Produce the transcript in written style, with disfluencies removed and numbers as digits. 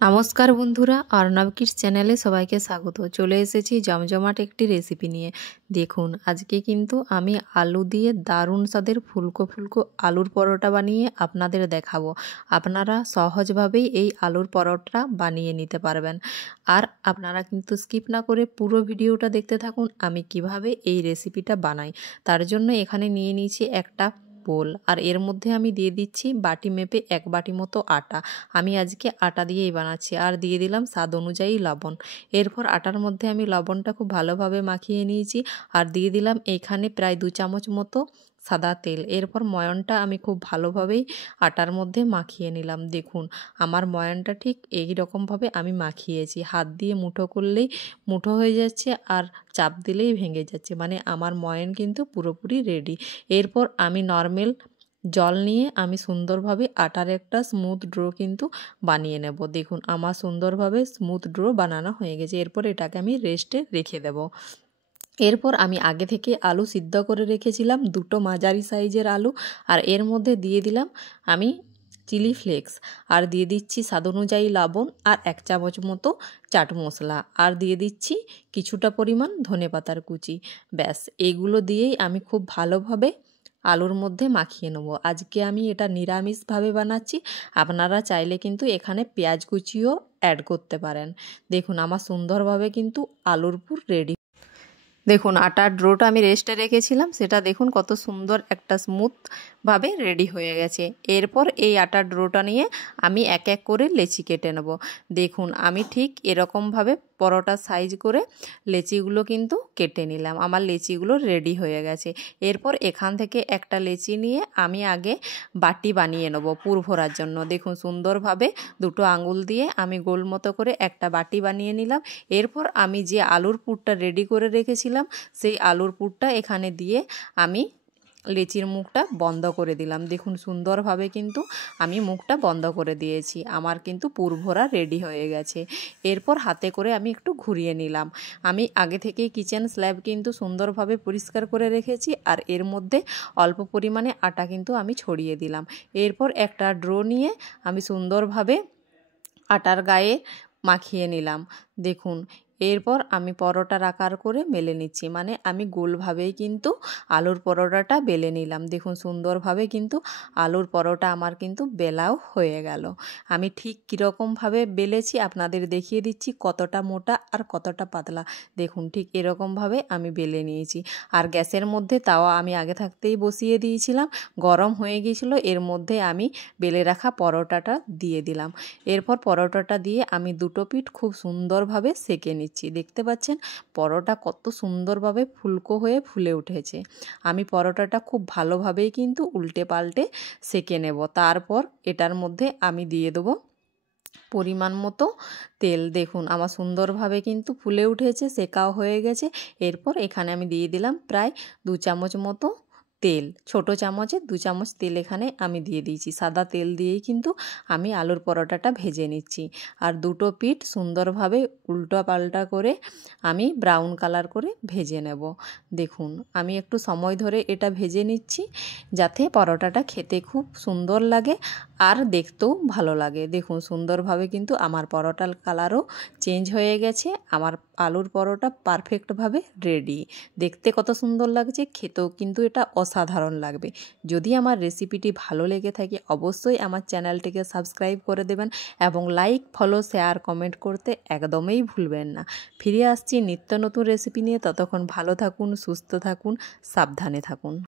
নমস্কার বন্ধুরা, অর্ণব কিডস চ্যানেলে সবাইকে স্বাগত। চলে এসেছি জমজমাট একটি রেসিপি নিয়ে। দেখুন, আজকে কিন্তু আমি আলু দিয়ে দারুণ স্বাদের ফুলকো ফুলকো আলুর পরোটা বানিয়ে আপনাদের দেখাবো। আপনারা সহজভাবেই এই আলুর পরোটা বানিয়ে নিতে পারবেন। আর আপনারা কিন্তু স্কিপ না করে পুরো ভিডিওটা দেখতে থাকুন আমি কিভাবে এই রেসিপিটা বানাই। তার জন্য এখানে নিয়ে নিয়েছি একটা বোল, আর এর মধ্যে আমি দিয়ে দিচ্ছি বাটি মেপে 1 বাটি মতো আটা। আমি আজকে আটা দিয়েই বানাচ্ছি। আর দিয়ে দিলাম স্বাদ অনুযায়ী লবণ। এরপর আটার মধ্যে আমি লবণটা খুব ভালোভাবে মাখিয়ে নিয়েছি। আর দিয়ে দিলাম এখানে প্রায় 2 চামচ মতো সাদা তেল। এরপর ময়নটা আমি খুব ভালোভাবেই আটার মধ্যে মাখিয়ে নিলাম। দেখুন, আমার ময়নটা ঠিক এই রকমভাবে আমি মাখিয়েছি। হাত দিয়ে মুঠো করলেই মুঠো হয়ে যাচ্ছে, আর চাপ দিলেই ভেঙে যাচ্ছে, মানে আমার ময়ন কিন্তু পুরোপুরি রেডি। এরপর আমি নর্মাল জল নিয়ে আমি সুন্দরভাবে আটার একটা স্মুথ ডো কিন্তু বানিয়ে নেব। দেখুন, আমার সুন্দরভাবে স্মুথ ডো বানানো হয়ে গেছে। এরপর এটাকে আমি রেস্টে রেখে দেব। এরপর আমি আগে থেকে আলু সিদ্ধ করে রেখেছিলাম, 2টো মাঝারি সাইজের আলু। আর এর মধ্যে দিয়ে দিলাম আমি চিলি ফ্লেক্স, আর দিয়ে দিচ্ছি স্বাদ অনুযায়ী লবণ, আর 1 চামচ মতো চাট মশলা, আর দিয়ে দিচ্ছি কিছুটা পরিমাণ ধনেপাতার কুচি। ব্যাস, এগুলো দিয়েই আমি খুব ভালোভাবে আলুর মধ্যে মাখিয়ে নেব। আজকে আমি এটা নিরামিষভাবে বানাচ্ছি। আপনারা চাইলে কিন্তু এখানে পেঁয়াজ কুচিও অ্যাড করতে পারেন। দেখুন, আমার সুন্দরভাবে কিন্তু আলুর পুর রেডি। দেখুন, আটার ডোটা আমি রেস্টে রেখেছিলাম, সেটা দেখুন কত সুন্দর একটা স্মুথভাবে রেডি হয়ে গেছে। এরপর এই আটার ডোটা নিয়ে আমি এক এক করে লেচি কেটে নেব। দেখুন, আমি ঠিক এরকমভাবে পরোটার সাইজ করে লেচিগুলো কিন্তু কেটে নিলাম। আমার লেচিগুলো রেডি হয়ে গেছে। এরপর এখান থেকে একটা লেচি নিয়ে আমি আগে বাটি বানিয়ে নেব পুর ভরার জন্য। দেখুন, সুন্দরভাবে 2টো আঙুল দিয়ে আমি গোল মতো করে একটা বাটি বানিয়ে নিলাম। এরপর আমি যে আলুর পুরটা রেডি করে রেখেছিলাম, সেই আলুর পুরটা এখানে দিয়ে আমি লেচির মুখটা বন্ধ করে দিলাম। দেখুন, সুন্দরভাবে কিন্তু আমি মুখটা বন্ধ করে দিয়েছি। আমার কিন্তু পুর ভরা রেডি হয়ে গেছে। এরপর হাতে করে আমি একটু ঘুরিয়ে নিলাম। আমি আগে থেকেই কিচেন স্ল্যাব কিন্তু সুন্দরভাবে পরিষ্কার করে রেখেছি, আর এর মধ্যে অল্প পরিমাণে আটা কিন্তু আমি ছড়িয়ে দিলাম। এরপর একটা ড্রো নিয়ে আমি সুন্দরভাবে আটার গায়ে মাখিয়ে নিলাম। দেখুন, এরপর আমি পরোটার আকার করে মেলে নিচ্ছি, মানে আমি গোলভাবেই কিন্তু আলুর পরোটাটা বেলে নিলাম। দেখুন, সুন্দরভাবে কিন্তু আলুর পরোটা আমার কিন্তু বেলাও হয়ে গেল। আমি ঠিক কীরকমভাবে বেলেছি আপনাদের দেখিয়ে দিচ্ছি, কতটা মোটা আর কতটা পাতলা। দেখুন, ঠিক এরকমভাবে আমি বেলে নিয়েছি। আর গ্যাসের মধ্যে তাওয়া আমি আগে থাকতেই বসিয়ে দিয়েছিলাম, গরম হয়ে গিয়েছিল। এর মধ্যে আমি বেলে রাখা পরোটাটা দিয়ে দিলাম। এরপর পরোটাটা দিয়ে আমি 2টো পিঠ খুব সুন্দরভাবে সেঁকে নিচ্ছি। দেখতে পাচ্ছেন পরোটা কত সুন্দরভাবে ফুলকো হয়ে ফুলে উঠেছে। আমি পরোটাটা খুব ভালোভাবেই কিন্তু উল্টে পাল্টে সেঁকে নেব। তারপর এটার মধ্যে আমি দিয়ে দেবো পরিমাণ মতো তেল। দেখুন, আমার সুন্দরভাবে কিন্তু ফুলে উঠেছে, সেকাও হয়ে গেছে। এরপর এখানে আমি দিয়ে দিলাম প্রায় 2 চামচ মতো তেল। ছোট চামচে 2 চামচ তেল এখানে আমি দিয়ে দিয়েছি। সাদা তেল দিয়েই কিন্তু আমি আলুর পরোটাটা ভেজে নিচ্ছি। আর 2টো পিঠ সুন্দরভাবে উল্টো পাল্টা করে আমি ব্রাউন কালার করে ভেজে নেব। দেখুন, আমি একটু সময় ধরে এটা ভেজে নিচ্ছি, যাতে পরোটাটা খেতে খুব সুন্দর লাগে আর দেখতেও ভালো লাগে। দেখুন, সুন্দরভাবে কিন্তু আমার পরোটার কালারও চেঞ্জ হয়ে গেছে। আমার আলুর পরোটা পারফেক্টভাবে রেডি। দেখতে কত সুন্দর লাগছে, খেতেও কিন্তু এটা অসাধারণ লাগবে। যদি আমার রেসিপিটি ভালো লেগে থাকে অবশ্যই আমার চ্যানেলটিকে সাবস্ক্রাইব করে দেবেন, এবং লাইক, ফলো, শেয়ার, কমেন্ট করতে একদমই ভুলবেন না। ফিরে আসছি নিত্য নতুন রেসিপি নিয়ে। ততক্ষণ ভালো থাকুন, সুস্থ থাকুন, সাবধানে থাকুন।